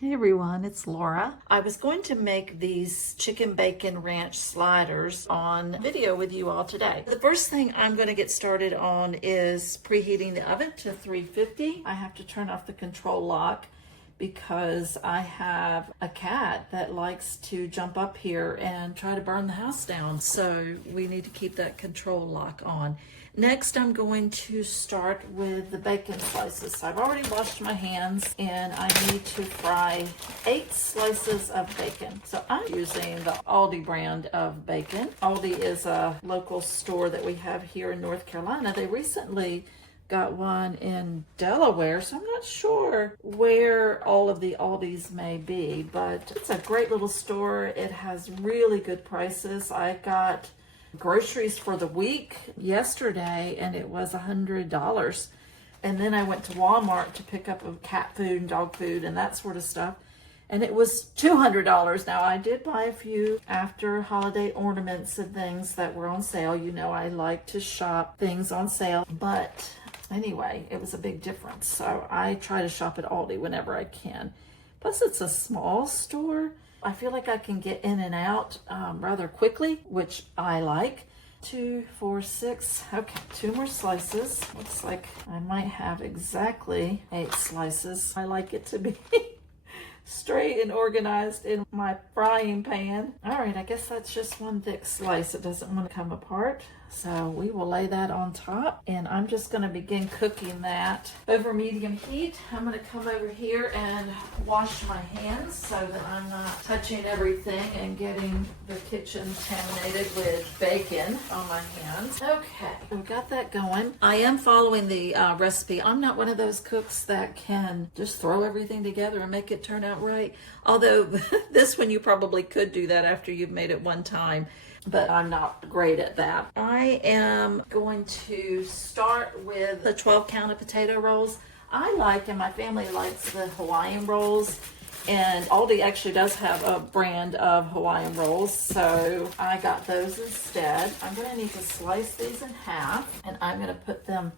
Hey everyone, it's Laura. I was going to make these chicken bacon ranch sliders on video with you all today. The first thing I'm going to get started on is preheating the oven to 350. I have to turn off the control lock because I have a cat that likes to jump up here and try to burn the house down. So we need to keep that control lock on. Next, I'm going to start with the bacon slices. So I've already washed my hands and I need to fry 8 slices of bacon. So I'm using the Aldi brand of bacon. Aldi is a local store that we have here in North Carolina. They recently got one in Delaware, so I'm not sure where all of the Aldis may be, but it's a great little store. It has really good prices. I got groceries for the week yesterday and it was $100. And then I went to Walmart to pick up cat food and dog food and that sort of stuff, and it was $200. Now I did buy a few after holiday ornaments and things that were on sale. You know, I like to shop things on sale, but anyway, it was a big difference. So I try to shop at Aldi whenever I can. Plus it's a small store. I feel like I can get in and out rather quickly, which I like. 2, 4, 6. Okay, 2 more slices. Looks like I might have exactly 8 slices. I like it to be straight and organized in my frying pan. All right, I guess that's just one thick slice. It doesn't want to come apart. So we will lay that on top, and I'm just going to begin cooking that over medium heat. I'm going to come over here and wash my hands so that I'm not touching everything and getting the kitchen contaminated with bacon on my hands. Okay, we got that going. I am following the recipe. I'm not one of those cooks that can just throw everything together and make it turn out right. Although this one you probably could do that after you've made it one time, but I'm not great at that. I am going to start with the 12 count of potato rolls. I like, and my family likes, the Hawaiian rolls, and Aldi actually does have a brand of Hawaiian rolls, so I got those instead. I'm going to need to slice these in half, and I'm going to put them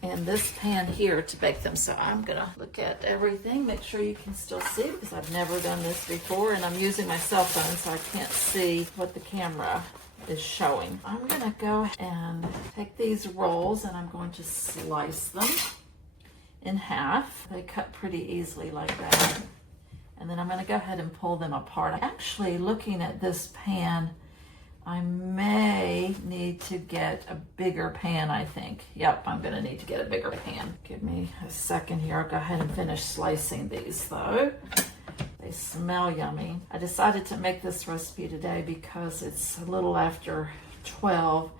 in this pan here to bake them. So I'm gonna look at everything, make sure you can still see, because I've never done this before and I'm using my cell phone so I can't see what the camera is showing. I'm gonna go and take these rolls and I'm going to slice them in half. They cut pretty easily like that. And then I'm gonna go ahead and pull them apart. Actually, looking at this pan, I may need to get a bigger pan, I think. Yep, I'm gonna need to get a bigger pan. Give me a second here. I'll go ahead and finish slicing these though. They smell yummy. I decided to make this recipe today because it's a little after 12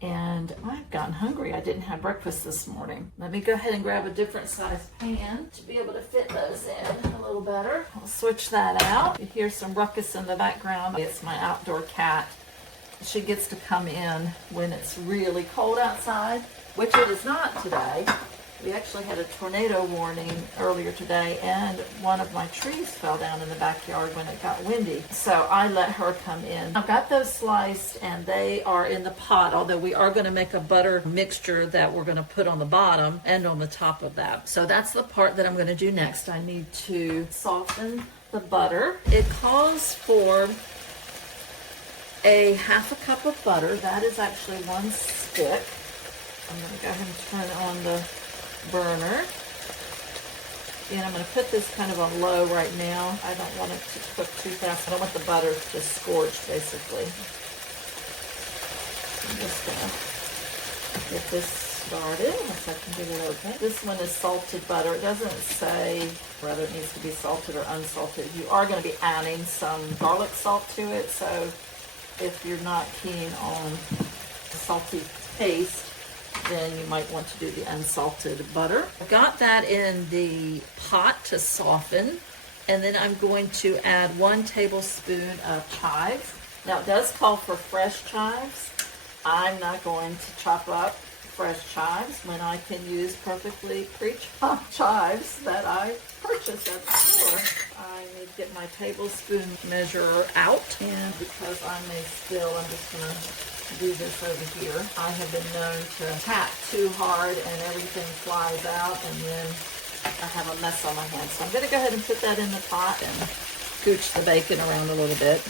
and I've gotten hungry. I didn't have breakfast this morning. Let me go ahead and grab a different size pan to be able to fit those in a little better. I'll switch that out. You hear some ruckus in the background. It's my outdoor cat. She gets to come in when it's really cold outside, which it is not today. We actually had a tornado warning earlier today, and one of my trees fell down in the backyard when it got windy. So I let her come in. I've got those sliced and they are in the pot, although we are going to make a butter mixture that we're going to put on the bottom and on the top of that. So that's the part that I'm going to do next. I need to soften the butter. It calls for a half a cup of butter. That is actually 1 stick. I'm going to go ahead and turn on the burner. And I'm going to put this kind of on low right now. I don't want it to cook too fast. I don't want the butter to scorch, basically. I'm just going to get this started once I can get it open. This one is salted butter. It doesn't say whether it needs to be salted or unsalted. You are going to be adding some garlic salt to it, so if you're not keen on salty taste, then you might want to do the unsalted butter. I've got that in the pot to soften, and then I'm going to add 1 tablespoon of chives. Now it does call for fresh chives. I'm not going to chop up fresh chives when I can use perfectly pre-chopped chives that I purchased at the store. I need to get my tablespoon measure out, and because I may spill, I'm just going to do this over here. I have been known to tap too hard and everything flies out, and then I have a mess on my hands. So I'm going to go ahead and put that in the pot and scooch the bacon around a little bit.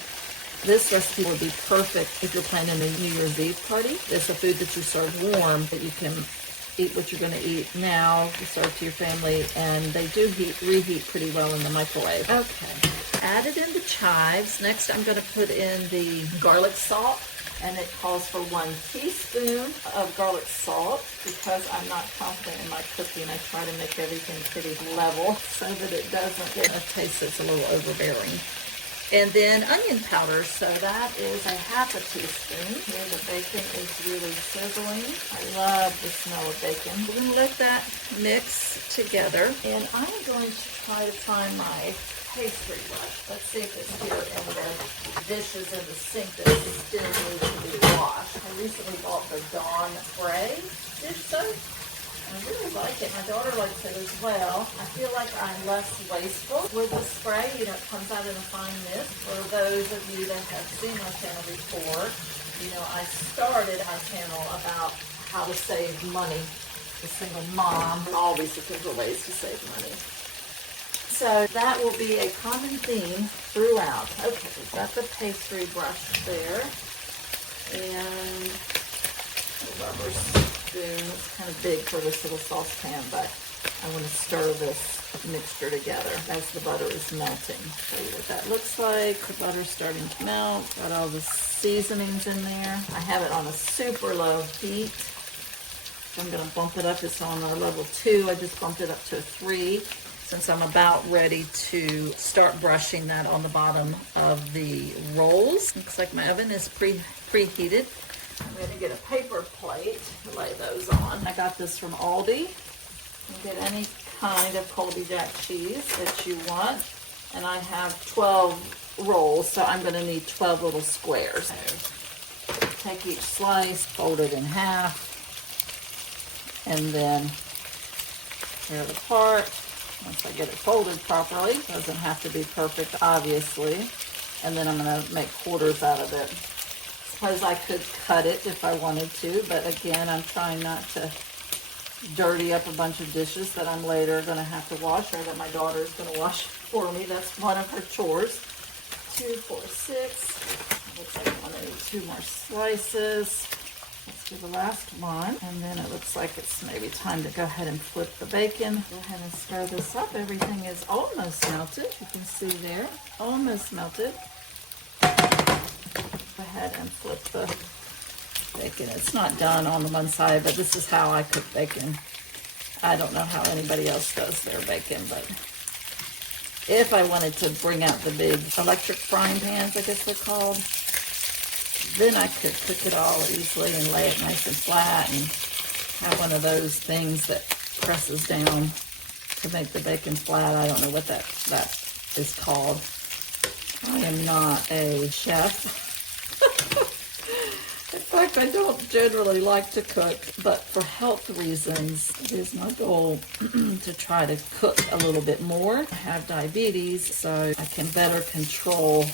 This recipe would be perfect if you're planning a New Year's Eve party. It's a food that you serve warm, that you can eat what you're going to eat now, you serve to your family, and they do reheat pretty well in the microwave. Okay, added in the chives. Next I'm going to put in the garlic salt, and it calls for 1 teaspoon of garlic salt. Because I'm not confident in my cooking, I try to make everything pretty level so that it doesn't get a taste that's a little overbearing. And then onion powder, so that is a 1/2 teaspoon. Here the bacon is really sizzling. I love the smell of bacon. We're going to let that mix together. And I'm going to try to find my pastry brush. Let's see if it's here in the dishes in the sink that still need to be washed. I recently bought the Dawn Spray dish soap. I really like it. My daughter likes it as well. I feel like I'm less wasteful with the spray. You know, it comes out in a fine mist. For those of you that have seen my channel before, you know, I started my channel about how to save money. The single mom, always looking for ways to save money. So that will be a common theme throughout. Okay, we've got the pastry brush there. And the rubber spoon. It's kind of big for this little saucepan, but I want to stir this mixture together as the butter is melting. Show you what that looks like. The butter's starting to melt. Got all the seasonings in there. I have it on a super low heat. So I'm going to bump it up. It's on our level 2. I just bumped it up to a 3. Since I'm about ready to start brushing that on the bottom of the rolls. Looks like my oven is preheated. I'm going to get a paper plate to lay those on. I got this from Aldi. You can get any kind of Colby Jack cheese that you want. And I have 12 rolls, so I'm going to need 12 little squares. So take each slice, fold it in half, and then tear it apart. Once I get it folded properly, it doesn't have to be perfect, obviously. And then I'm going to make quarters out of it. Suppose I could cut it if I wanted to, but again, I'm trying not to dirty up a bunch of dishes that I'm later going to have to wash, or that my daughter is going to wash for me. That's one of her chores. 2, 4, 6. Looks like I'm going to need 2 more slices. Let's do the last one, and then it looks like it's maybe time to go ahead and flip the bacon. Go ahead and stir this up. Everything is almost melted. You can see there, almost melted. Go ahead and flip the bacon. It's not done on the one side, but this is how I cook bacon. I don't know how anybody else does their bacon, but if I wanted to bring out the big electric frying pans, I guess they're called, then I could cook it all easily and lay it nice and flat and have one of those things that presses down to make the bacon flat. I don't know what that is called. I am not a chef. In fact, I don't generally like to cook, but for health reasons, it is my goal to try to cook a little bit more. I have diabetes, so I can better control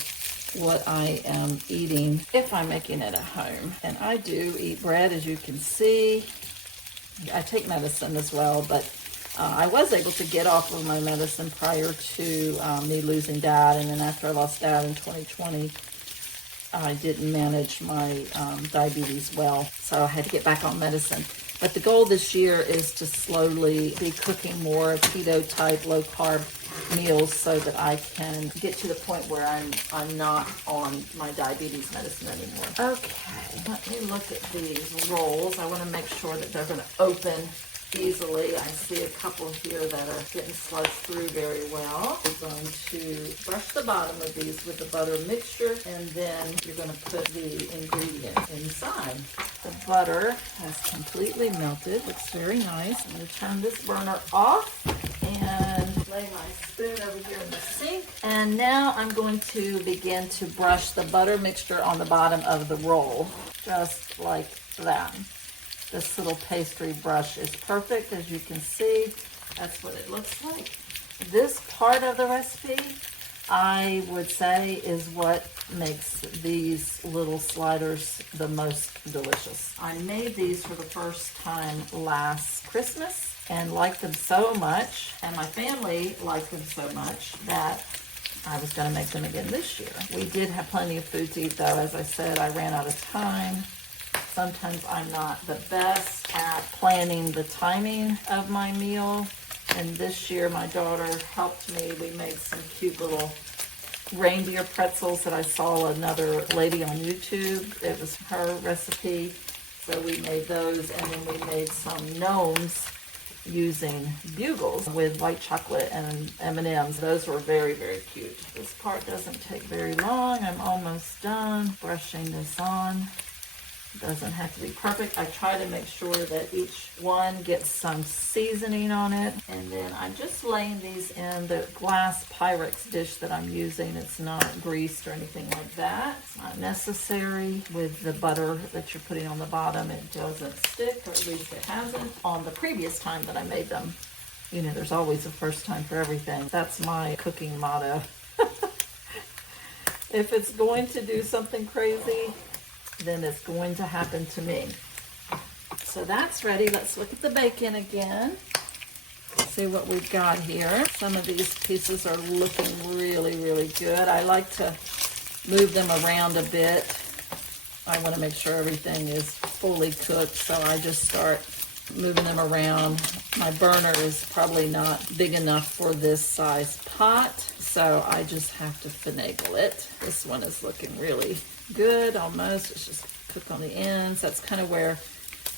what I am eating if I'm making it at home. And I do eat bread, as you can see. I take medicine as well, but I was able to get off of my medicine prior to me losing Dad, and then after I lost Dad in 2020, I didn't manage my diabetes well, so I had to get back on medicine. But the goal this year is to slowly be cooking more keto type, low carb meals so that I can get to the point where I'm not on my diabetes medicine anymore. Okay, let me look at these rolls. I want to make sure that they're going to open easily. I see a couple here that are getting sludged through very well. We're going to brush the bottom of these with the butter mixture, and then you're going to put the ingredient inside. The butter has completely melted. Looks very nice. I'm going to turn this burner off and lay my spoon over here in the sink. And now I'm going to begin to brush the butter mixture on the bottom of the roll, just like that. This little pastry brush is perfect, as you can see. That's what it looks like. This part of the recipe, I would say, is what makes these little sliders the most delicious. I made these for the first time last Christmas, and liked them so much, and my family liked them so much that I was going to make them again this year. We did have plenty of food to eat though. As I said, I ran out of time. Sometimes I'm not the best at planning the timing of my meal. And this year my daughter helped me. We made some cute little reindeer pretzels that I saw another lady on YouTube. It was her recipe. So we made those, and then we made some gnomes using bugles with white chocolate and M&Ms. Those were very, very cute. This part doesn't take very long. I'm almost done brushing this on. Doesn't have to be perfect. I try to make sure that each one gets some seasoning on it. And then I'm just laying these in the glass Pyrex dish that I'm using. It's not greased or anything like that. It's not necessary. With the butter that you're putting on the bottom, it doesn't stick, or at least it hasn't. On the previous time that I made them, you know, there's always a first time for everything. That's my cooking motto. If it's going to do something crazy, then it's going to happen to me. So that's ready. Let's look at the bacon again. See what we've got here. Some of these pieces are looking really, really good. I like to move them around a bit. I want to make sure everything is fully cooked, so I just start moving them around. My burner is probably not big enough for this size pot, so I just have to finagle it. This one is looking really good, almost. It's just cooked on the ends. That's kind of where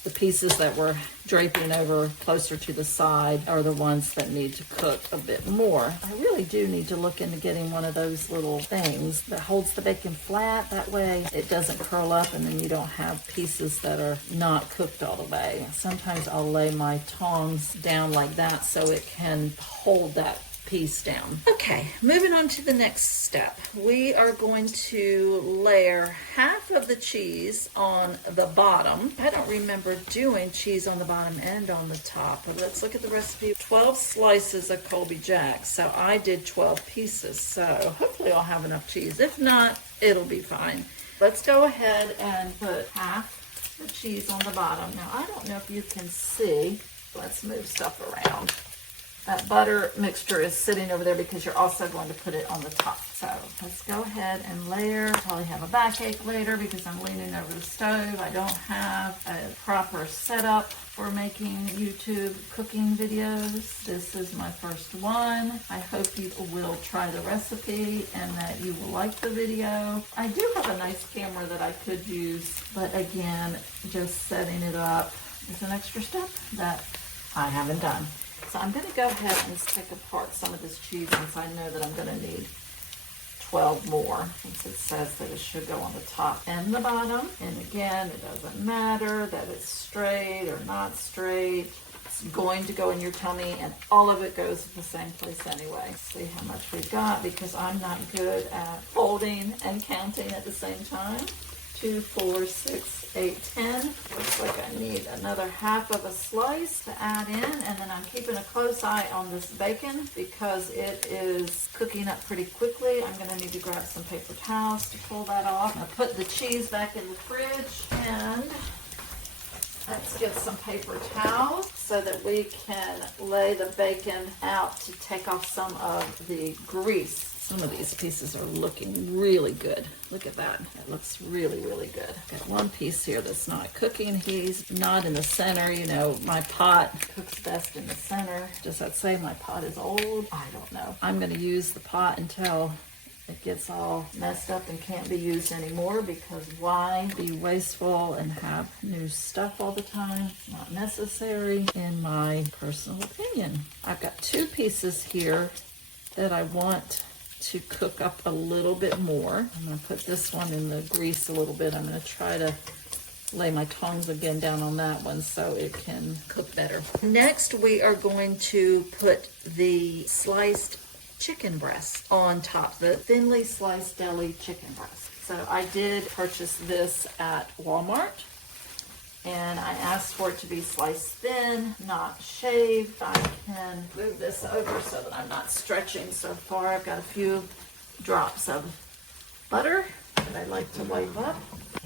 the pieces that were draping over closer to the side are the ones that need to cook a bit more. I really do need to look into getting one of those little things that holds the bacon flat. That way it doesn't curl up and then you don't have pieces that are not cooked all the way. Sometimes I'll lay my tongs down like that so it can hold that piece down. Okay, moving on to the next step. We are going to layer half of the cheese on the bottom. I don't remember doing cheese on the bottom and on the top, but let's look at the recipe. 12 slices of Colby Jack, so I did 12 pieces, so hopefully I'll have enough cheese. If not, it'll be fine. Let's go ahead and put half the cheese on the bottom. Now, I don't know if you can see. Let's move stuff around. That butter mixture is sitting over there because you're also going to put it on the top. So let's go ahead and layer. Probably have a backache later because I'm leaning over the stove. I don't have a proper setup for making YouTube cooking videos. This is my first one. I hope you will try the recipe and that you will like the video. I do have a nice camera that I could use, but again, just setting it up is an extra step that I haven't done. So I'm going to go ahead and take apart some of this cheese since I know that I'm going to need 12 more, since it says that it should go on the top and the bottom. And again, it doesn't matter that it's straight or not straight. It's going to go in your tummy, and all of it goes to the same place anyway. See how much we got, because I'm not good at folding and counting at the same time. 2, 4, 6, 8, 10. Looks like I need another half of a slice to add in, and then I'm keeping a close eye on this bacon because it is cooking up pretty quickly. I'm going to need to grab some paper towels to pull that off. I'll put the cheese back in the fridge, and let's get some paper towels so that we can lay the bacon out to take off some of the grease. Some of these pieces are looking really good. Look at that. It looks really, really good. Got one piece here that's not cooking. He's not in the center. You know, my pot cooks best in the center. Does that say my pot is old? I don't know. I'm going to use the pot until it gets all messed up and can't be used anymore, because why be wasteful and have new stuff all the time? It's not necessary, in my personal opinion. I've got 2 pieces here that I want to cook up a little bit more. I'm going to put this one in the grease a little bit. I'm going to try to lay my tongs again down on that one so it can cook better. Next, we are going to put the sliced chicken breast on top, the thinly sliced deli chicken breast. So I did purchase this at Walmart, and I asked for it to be sliced thin, not shaved. I can move this over so that I'm not stretching so far. I've got a few drops of butter that I like to wipe up.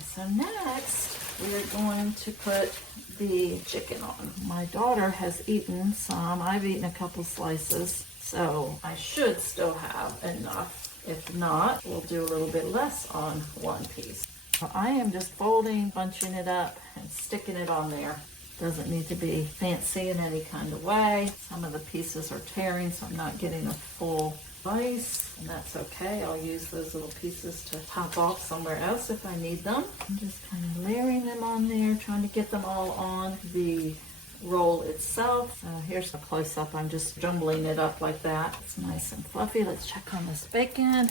So next, we're going to put the chicken on. My daughter has eaten some. I've eaten a couple slices, so I should still have enough. If not, we'll do a little bit less on one piece. So I am just folding, bunching it up, and sticking it on there. Doesn't need to be fancy in any kind of way. Some of the pieces are tearing, so I'm not getting a full slice, and that's okay. I'll use those little pieces to pop off somewhere else if I need them. I'm just kind of layering them on there, trying to get them all on the roll itself. Here's a close-up. I'm just jumbling it up like that. It's nice and fluffy. Let's check on this bacon.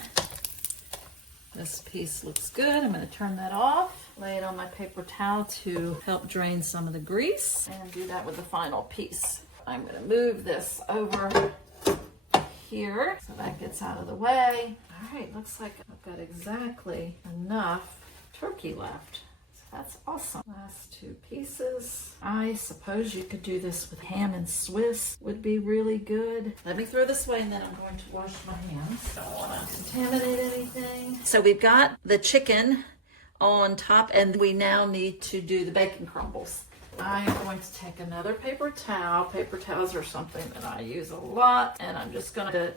This piece looks good. I'm going to turn that off, lay it on my paper towel to help drain some of the grease, and do that with the final piece. I'm going to move this over here so that gets out of the way. All right, looks like I've got exactly enough turkey left. That's awesome. Last two pieces. I suppose you could do this with ham and Swiss. Would be really good. Let me throw this away and then I'm going to wash my hands. Don't want to contaminate anything. So we've got the chicken on top and we now need to do the bacon crumbles. I'm going to take another paper towel. Paper towels are something that I use a lot, and I'm just going to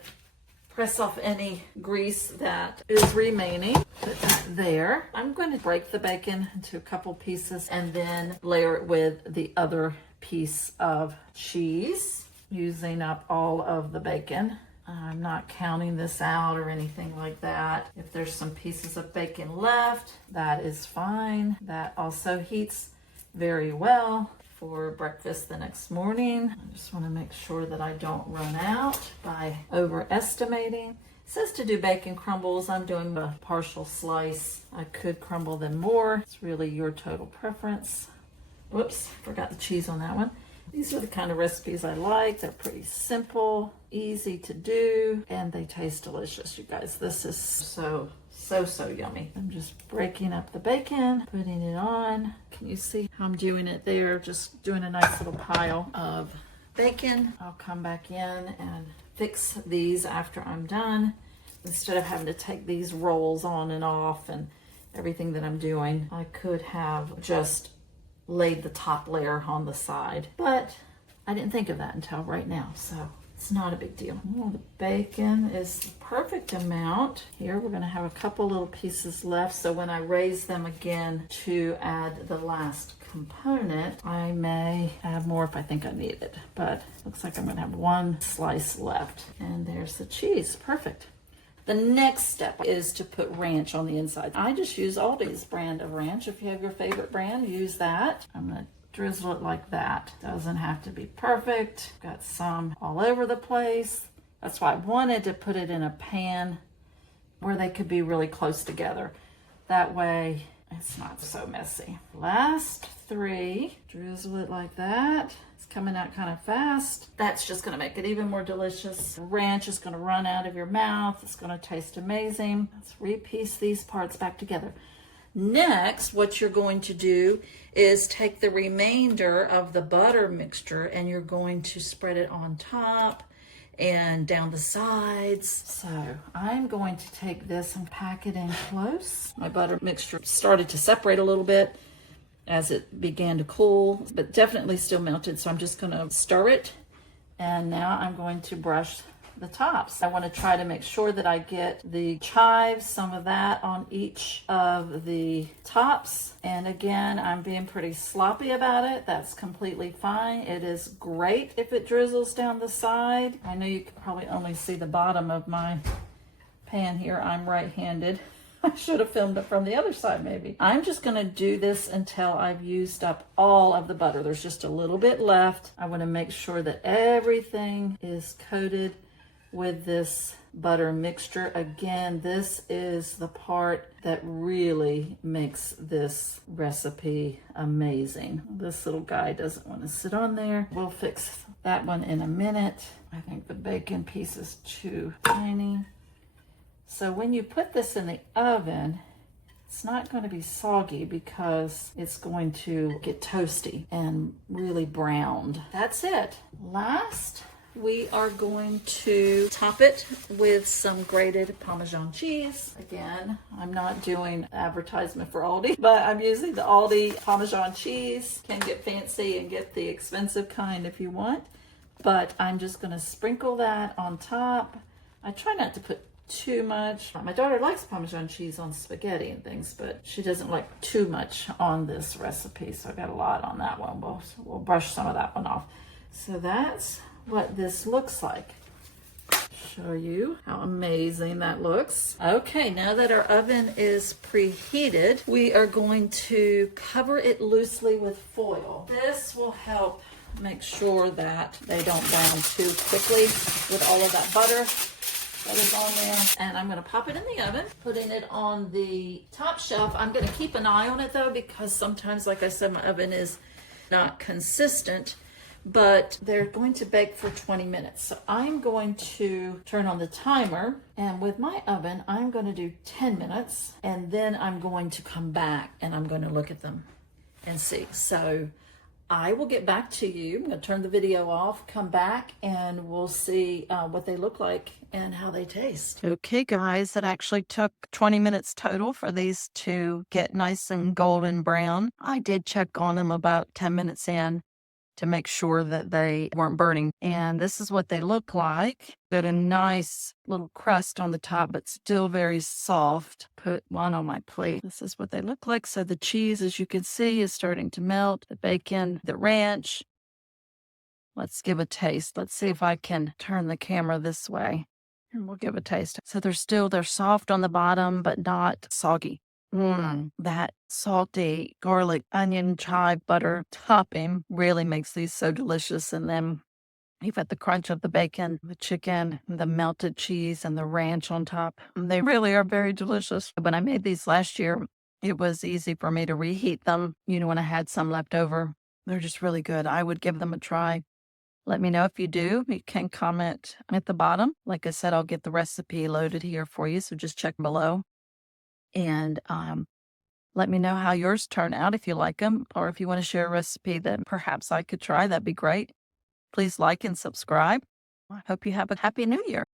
press off any grease that is remaining. Put that there. I'm going to break the bacon into a couple pieces and then layer it with the other piece of cheese, using up all of the bacon. I'm not counting this out or anything like that. If there's some pieces of bacon left, that is fine. That also heats very well for breakfast the next morning. I just want to make sure that I don't run out by overestimating. It says to do bacon crumbles. I'm doing a partial slice. I could crumble them more. It's really your total preference. Whoops, forgot the cheese on that one. These are the kind of recipes I like. They're pretty simple, easy to do, and they taste delicious, you guys. This is so yummy. I'm just breaking up the bacon, putting it on. Can you see how I'm doing it there? Just doing a nice little pile of bacon. I'll come back in and fix these after I'm done. Instead of having to take these rolls on and off and everything that I'm doing, I could have just laid the top layer on the side, but I didn't think of that until right now, so it's not a big deal. Oh, the bacon is the perfect amount. Here we're going to have a couple little pieces left, so when I raise them again to add the last component, I may add more if I think I need it, but looks like I'm going to have one slice left. And there's the cheese. Perfect. The next step is to put ranch on the inside. I just use Aldi's brand of ranch. If you have your favorite brand, use that. I'm going to drizzle it like that. Doesn't have to be perfect. Got some all over the place. That's why I wanted to put it in a pan where they could be really close together. That way it's not so messy. Last three, drizzle it like that. It's coming out kind of fast. That's just going to make it even more delicious. The ranch is going to run out of your mouth. It's going to taste amazing. Let's repiece these parts back together. Next, what you're going to do is take the remainder of the butter mixture and you're going to spread it on top and down the sides. So I'm going to take this and pack it in close. My butter mixture started to separate a little bit as it began to cool, but definitely still melted. So I'm just going to stir it. And now I'm going to brush the tops. I want to try to make sure that I get the chives, some of that on each of the tops. And again, I'm being pretty sloppy about it. That's completely fine. It is great if it drizzles down the side. I know you can probably only see the bottom of my pan here. I'm right-handed. I should have filmed it from the other side maybe. I'm just going to do this until I've used up all of the butter. There's just a little bit left. I want to make sure that everything is coated with this butter mixture. Again, this is the part that really makes this recipe amazing. This little guy doesn't want to sit on there. We'll fix that one in a minute. I think the bacon piece is too tiny. So when you put this in the oven, it's not going to be soggy because it's going to get toasty and really browned. That's it. Last we are going to top it with some grated Parmesan cheese. Again, I'm not doing advertisement for Aldi, but I'm using the Aldi Parmesan cheese. Can get fancy and get the expensive kind if you want, but I'm just going to sprinkle that on top. I try not to put too much. My daughter likes Parmesan cheese on spaghetti and things, but she doesn't like too much on this recipe, so I got a lot on that one. We'll brush some of that one off. So that's what this looks like. Show you how amazing that looks. Okay, now that our oven is preheated, we are going to cover it loosely with foil. This will help make sure that they don't brown too quickly with all of that butter that is on there. And I'm going to pop it in the oven, putting it on the top shelf. I'm going to keep an eye on it though, because sometimes, like I said, my oven is not consistent, but they're going to bake for 20 minutes. So I'm going to turn on the timer, and with my oven, I'm going to do 10 minutes, and then I'm going to come back and I'm going to look at them and see. So I will get back to you. I'm going to turn the video off, come back, and we'll see what they look like and how they taste. Okay, guys, it actually took 20 minutes total for these to get nice and golden brown. I did check on them about 10 minutes in to make sure that they weren't burning. And this is what they look like. Got a nice little crust on the top, but still very soft. Put one on my plate. This is what they look like. So the cheese, as you can see, is starting to melt. The bacon, the ranch. Let's give a taste. Let's see if I can turn the camera this way, and we'll give a taste. So they're soft on the bottom, but not soggy. That salty garlic, onion, chive, butter topping really makes these so delicious. And then you've got the crunch of the bacon, the chicken, the melted cheese, and the ranch on top. They really are very delicious. When I made these last year, it was easy for me to reheat them, when I had some left over. They're just really good. I would give them a try. Let me know if you do. You can comment at the bottom. Like I said, I'll get the recipe loaded here for you, so just check below. And let me know how yours turn out, if you like them, or if you want to share a recipe that perhaps I could try, that'd be great. Please like and subscribe. I hope you have a happy new year.